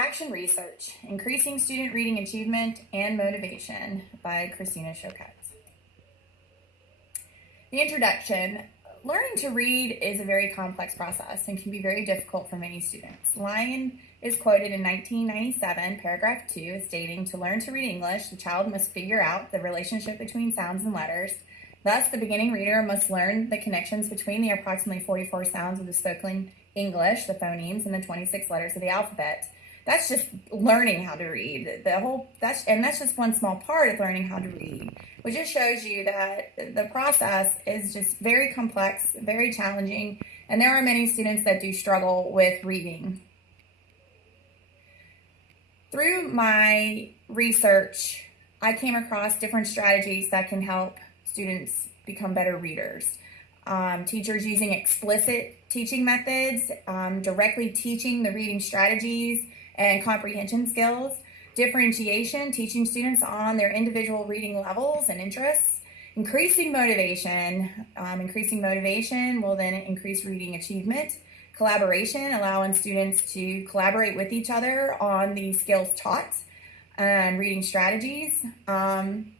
Action Research, Increasing Student Reading Achievement and Motivation by Christina Choquette. The introduction. Learning to read is a very complex process and can be very difficult for many students. Lyon is quoted in 1997, paragraph 2, stating, "To learn to read English, the child must figure out the relationship between sounds and letters. Thus, the beginning reader must learn the connections between the approximately 44 sounds of the spoken English, the phonemes, and the 26 letters of the alphabet." That's just learning how to read. That's just one small part of learning how to read, which just shows you that the process is just very complex, very challenging, and there are many students that do struggle with reading. Through my research, I came across different strategies that can help students become better readers. Teachers using explicit teaching methods, directly teaching the reading strategies and comprehension skills, differentiation, teaching students on their individual reading levels and interests, increasing motivation. Increasing motivation will then increase reading achievement, collaboration, allowing students to collaborate with each other on the skills taught, and reading strategies, and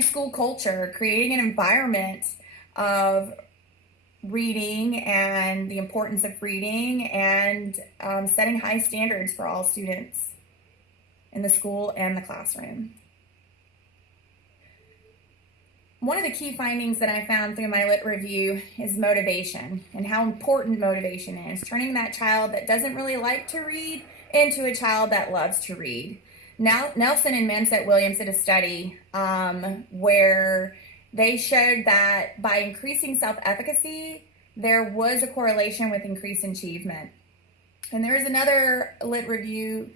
school culture, creating an environment of reading and the importance of reading, and setting high standards for all students in the school and the classroom. One of the key findings that I found through my lit review is motivation and how important motivation is, turning that child that doesn't really like to read into a child that loves to read. Now, Nelson and Mansett Williams did a study where they showed that by increasing self-efficacy, there was a correlation with increased achievement. And there is another lit review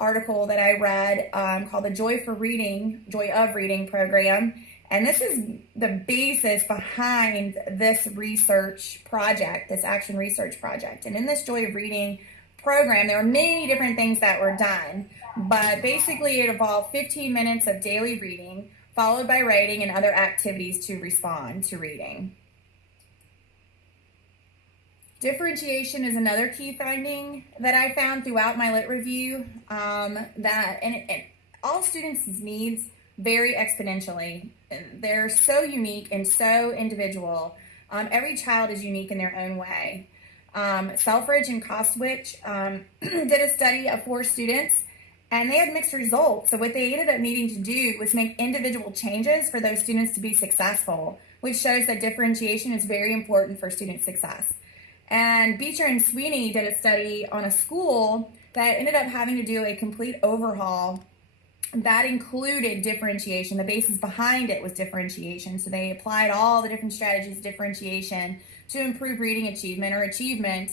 article that I read called the Joy of Reading program. And this is the basis behind this research project, this action research project. And in this Joy of Reading program, there were many different things that were done, but basically it involved 15 minutes of daily reading, followed by writing and other activities to respond to reading. Differentiation is another key finding that I found throughout my lit review, that all students' needs vary exponentially. They're so unique and so individual. Every child is unique in their own way. Selfridge and Kostwich did a study of 4 students, and they had mixed results. So what they ended up needing to do was make individual changes for those students to be successful, which shows that differentiation is very important for student success. And Beecher and Sweeney did a study on a school that ended up having to do a complete overhaul that included differentiation. The basis behind it was differentiation. So they applied all the different strategies of differentiation to improve reading achievement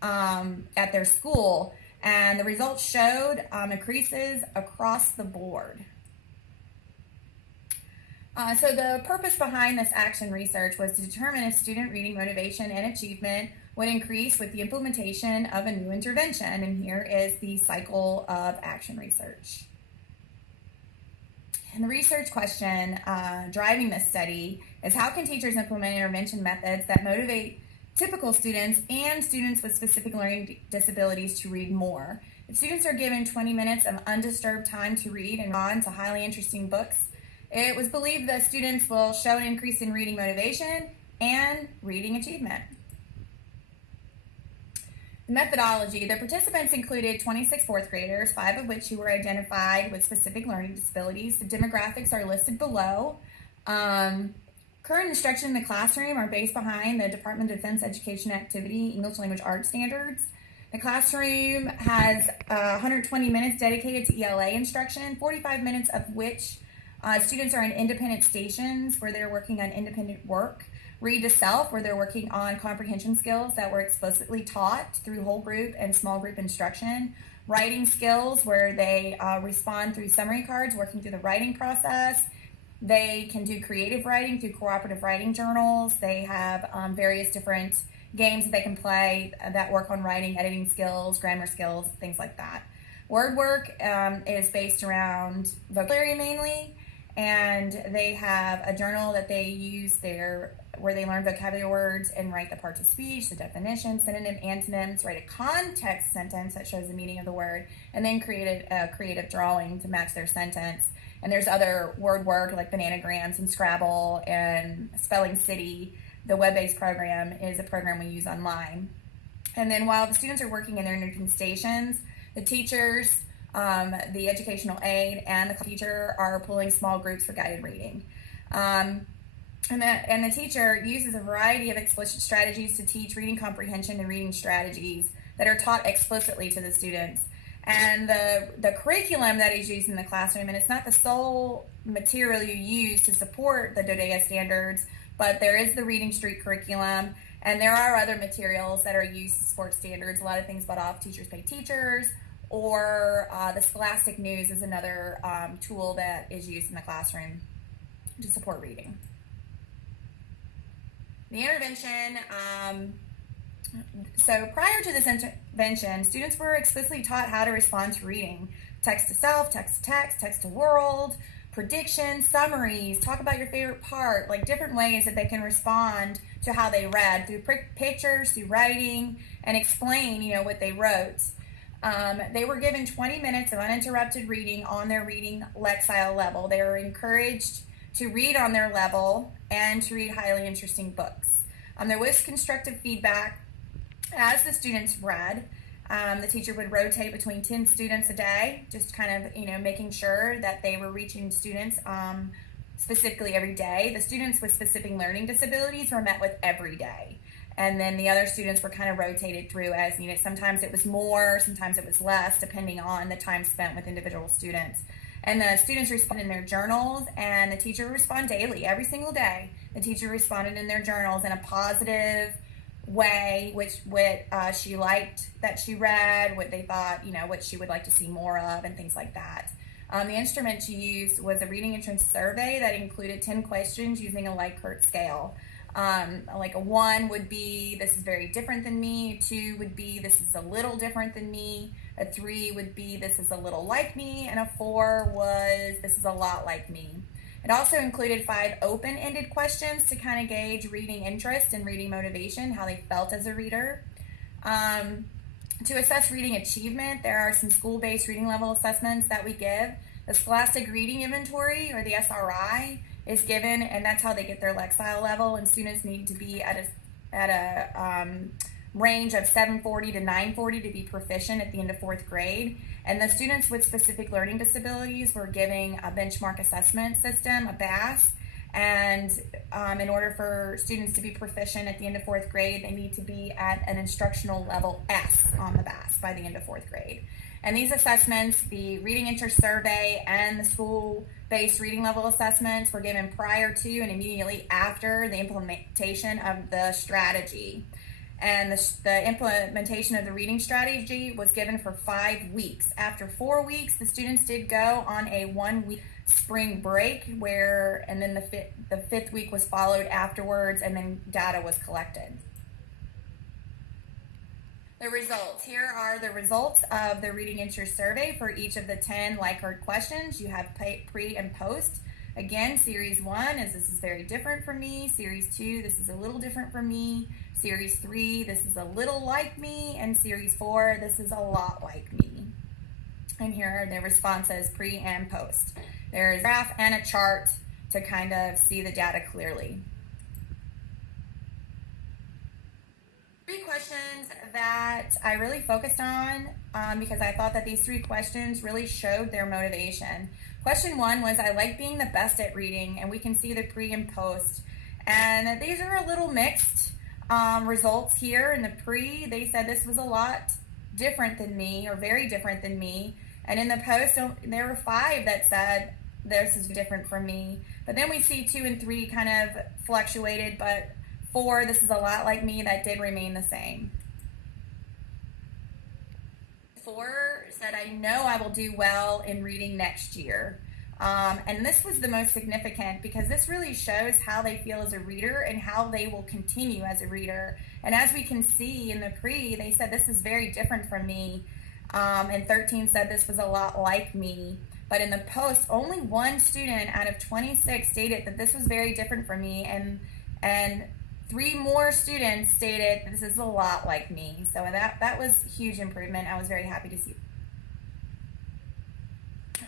at their school. And the results showed increases across the board. So the purpose behind this action research was to determine if student reading motivation and achievement would increase with the implementation of a new intervention. And here is the cycle of action research. And the research question driving this study is, how can teachers implement intervention methods that motivate typical students and students with specific learning disabilities to read more? If students are given 20 minutes of undisturbed time to read and on to highly interesting books, it was believed that students will show an increase in reading motivation and reading achievement. The methodology. The participants included 26 fourth graders, 5 of which who were identified with specific learning disabilities. The demographics are listed below. Current instruction in the classroom are based behind the Department of Defense Education Activity English Language Arts Standards. The classroom has 120 minutes dedicated to ELA instruction, 45 minutes of which students are in independent stations where they're working on independent work. Read to Self, where they're working on comprehension skills that were explicitly taught through whole group and small group instruction. Writing skills, where they respond through summary cards, working through the writing process. They can do creative writing through cooperative writing journals. They have various different games that they can play that work on writing, editing skills, grammar skills, things like that. Word work is based around vocabulary mainly, and they have a journal that they use where they learn vocabulary words and write the parts of speech, the definitions, synonym, antonyms, write a context sentence that shows the meaning of the word, and then create a creative drawing to match their sentence. And there's other word work like Bananagrams and Scrabble and Spelling City. The web-based program is a program we use online. And then while the students are working in their different stations, the teachers, the educational aide, and the teacher are pulling small groups for guided reading. And the teacher uses a variety of explicit strategies to teach reading comprehension and reading strategies that are taught explicitly to the students. And the curriculum that is used in the classroom, and it's not the sole material you use to support the DODEA standards, but there is the Reading Street curriculum, and there are other materials that are used to support standards. A lot of things bought off Teachers Pay Teachers, or the Scholastic News is another tool that is used in the classroom to support reading. The intervention, so prior to this intervention, students were explicitly taught how to respond to reading. Text to self, text to text, text to world, predictions, summaries, talk about your favorite part, like different ways that they can respond to how they read, through pictures, through writing, and explain, what they wrote. They were given 20 minutes of uninterrupted reading on their reading Lexile level. They were encouraged to read on their level and to read highly interesting books. There was constructive feedback as the students read. The teacher would rotate between 10 students a day, just kind of, making sure that they were reaching students specifically every day. The students with specific learning disabilities were met with every day. And then the other students were kind of rotated through as needed. Sometimes it was more, sometimes it was less, depending on the time spent with individual students. And the students respond in their journals, and the teacher would respond daily, every single day. The teacher responded in their journals in a positive way, what she liked that she read, what they thought, what she would like to see more of, and things like that. The instrument she used was a reading entrance survey that included 10 questions using a Likert scale. Like a 1 would be, this is very different than me. 2 would be, this is a little different than me. A 3 would be, this is a little like me. And a 4 was, this is a lot like me. It also included 5 open-ended questions to kind of gauge reading interest and reading motivation, how they felt as a reader. To assess reading achievement, there are some school-based reading level assessments that we give. The Scholastic Reading Inventory, or the SRI, is given, and that's how they get their Lexile level, and students need to be at a range of 740 to 940 to be proficient at the end of 4th grade. And the students with specific learning disabilities were giving a benchmark assessment system, a BAS, and in order for students to be proficient at the end of 4th grade, they need to be at an instructional level S on the BAS by the end of 4th grade. And these assessments, the Reading Interest Survey and the school-based reading level assessments, were given prior to and immediately after the implementation of the strategy. And the implementation of the reading strategy was given for 5 weeks. After 4 weeks, the students did go on a 1-week spring break, and then the 5th week was followed afterwards, and then data was collected. The results. Here are the results of the Reading Interest Survey for each of the 10 Likert questions. You have pre and post. Again, Series 1 is this is very different from me. Series 2, this is a little different from me. Series 3, this is a little like me. And Series 4, this is a lot like me. And here are the responses pre and post. There is a graph and a chart to kind of see the data clearly. 3 questions that I really focused on because I thought that these 3 questions really showed their motivation. Question 1 was, I like being the best at reading, and we can see the pre and post. And these are a little mixed results here. In the pre, they said this was a lot different than me, or very different than me. And in the post, there were 5 that said this is different from me. But then we see 2 and 3 kind of fluctuated, but 4, this is a lot like me, that did remain the same. 4 said, I know I will do well in reading next year. And this was the most significant because this really shows how they feel as a reader and how they will continue as a reader. And as we can see in the pre, they said this is very different from me. And 13 said this was a lot like me. But in the post, only 1 student out of 26 stated that this was very different from me. And and 3 more students stated this is a lot like me. So that was huge improvement. I was very happy to see.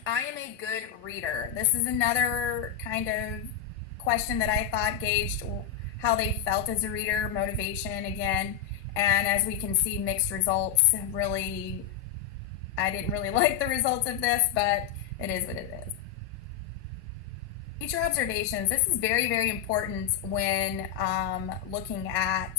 I am a good reader. This is another kind of question that I thought gauged how they felt as a reader, motivation again. And as we can see, mixed results. Really, I didn't really like the results of this, but it is what it is. Teacher observations. This is very, very important when looking at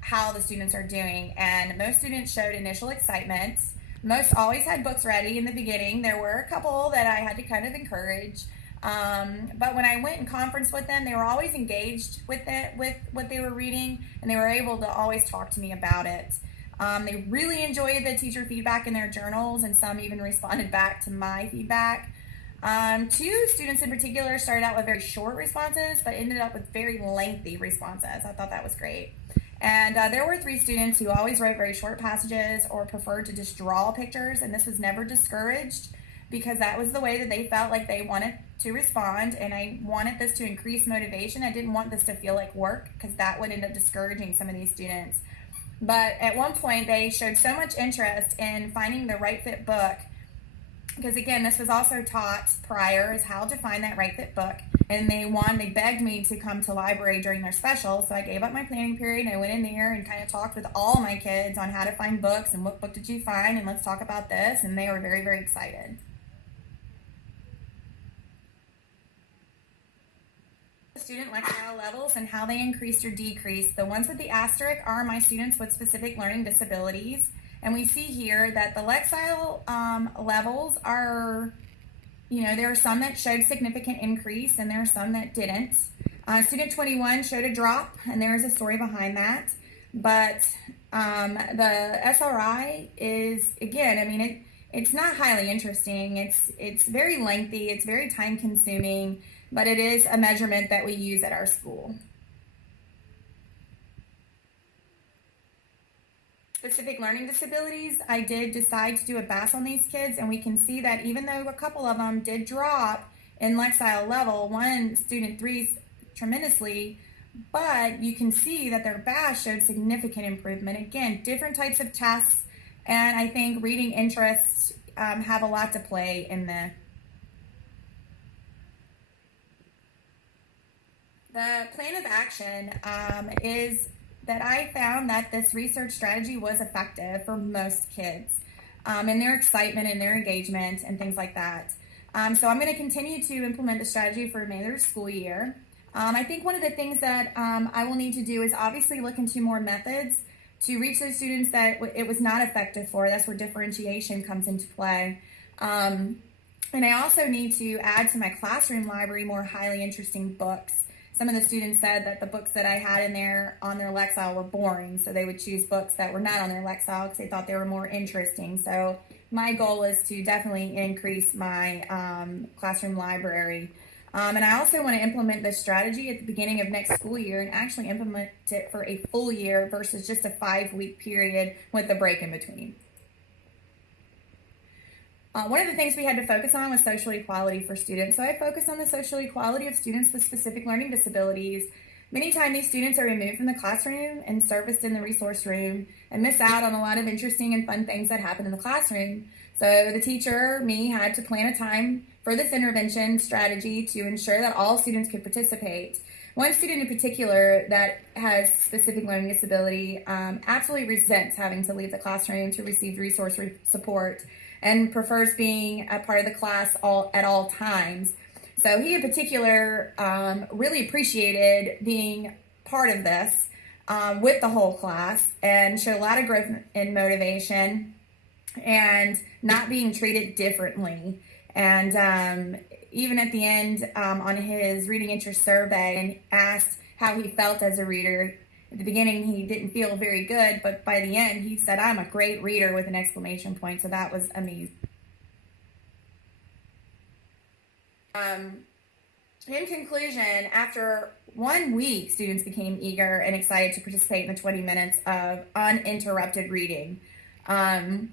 how the students are doing. And most students showed initial excitement. Most always had books ready in the beginning. There were a couple that I had to kind of encourage. But when I went in conference with them, they were always engaged with what they were reading, and they were able to always talk to me about it. They really enjoyed the teacher feedback in their journals, and some even responded back to my feedback. 2 students in particular started out with very short responses, but ended up with very lengthy responses. I thought that was great. And there were 3 students who always wrote very short passages or preferred to just draw pictures, and this was never discouraged because that was the way that they felt like they wanted to respond, and I wanted this to increase motivation. I didn't want this to feel like work because that would end up discouraging some of these students. But at one point, they showed so much interest in finding the right fit book, because again, this was also taught prior, is how to find that right fit book. And they begged me to come to library during their special, so I gave up my planning period and I went in there and kind of talked with all my kids on how to find books and what book did you find and let's talk about this, and they were very, very excited. Student Lexile levels and how they increased or decreased. The ones with the asterisk are my students with specific learning disabilities. And we see here that the Lexile levels are, there are some that showed significant increase and there are some that didn't. Student 21 showed a drop, and there is a story behind that. But the SRI is, again, it's not highly interesting. It's very lengthy. It's very time consuming, but it is a measurement that we use at our school. Specific learning disabilities, I did decide to do a BAS on these kids, and we can see that even though a couple of them did drop in Lexile level, one student 3 tremendously, but you can see that their BAS showed significant improvement. Again, different types of tests, and I think reading interests have a lot to play in the plan of action is that I found that this research strategy was effective for most kids in their excitement and their engagement and things like that. So I'm going to continue to implement the strategy for the remainder of the school year. I think one of the things that I will need to do is obviously look into more methods to reach those students that it was not effective for. That's where differentiation comes into play. And I also need to add to my classroom library more highly interesting books. Some of the students said that the books that I had in there on their Lexile were boring, so they would choose books that were not on their Lexile because they thought they were more interesting. So my goal is to definitely increase my classroom library. And I also want to implement this strategy at the beginning of next school year and actually implement it for a full year versus just a 5-week period with a break in between. One of the things we had to focus on was social equality for students. So I focused on the social equality of students with specific learning disabilities. Many times these students are removed from the classroom and serviced in the resource room and miss out on a lot of interesting and fun things that happen in the classroom. So the teacher, me, had to plan a time for this intervention strategy to ensure that all students could participate. One student in particular that has specific learning disability absolutely resents having to leave the classroom to receive resource support and prefers being a part of the class at all times. So he in particular really appreciated being part of this with the whole class and showed a lot of growth in motivation and not being treated differently. And even at the end on his reading interest survey, and asked how he felt as a reader. At the beginning, he didn't feel very good, but by the end, he said, "I'm a great reader," with an exclamation point. So that was amazing. In conclusion, after 1 week, students became eager and excited to participate in the 20 minutes of uninterrupted reading. Prior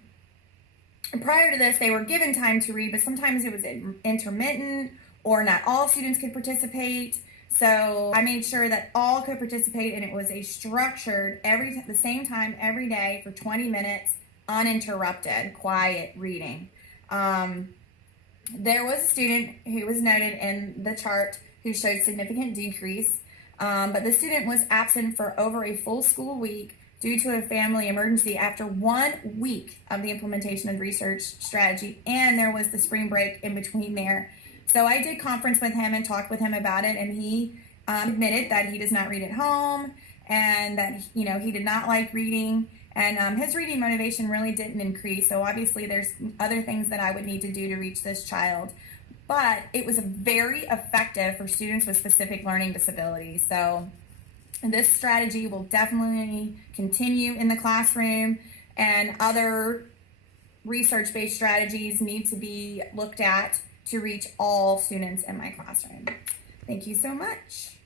to this, they were given time to read, but sometimes it was intermittent or not all students could participate. So I made sure that all could participate, and it was a structured the same time every day for 20 minutes, uninterrupted, quiet reading. There was a student who was noted in the chart who showed significant decrease, but the student was absent for over a full school week due to a family emergency after 1 week of the implementation of the research strategy, and there was the spring break in between there. So I did conference with him and talked with him about it, and he admitted that he does not read at home, and that he did not like reading, and his reading motivation really didn't increase. So obviously there's other things that I would need to do to reach this child, but it was very effective for students with specific learning disabilities. So this strategy will definitely continue in the classroom, and other research-based strategies need to be looked at to reach all students in my classroom. Thank you so much.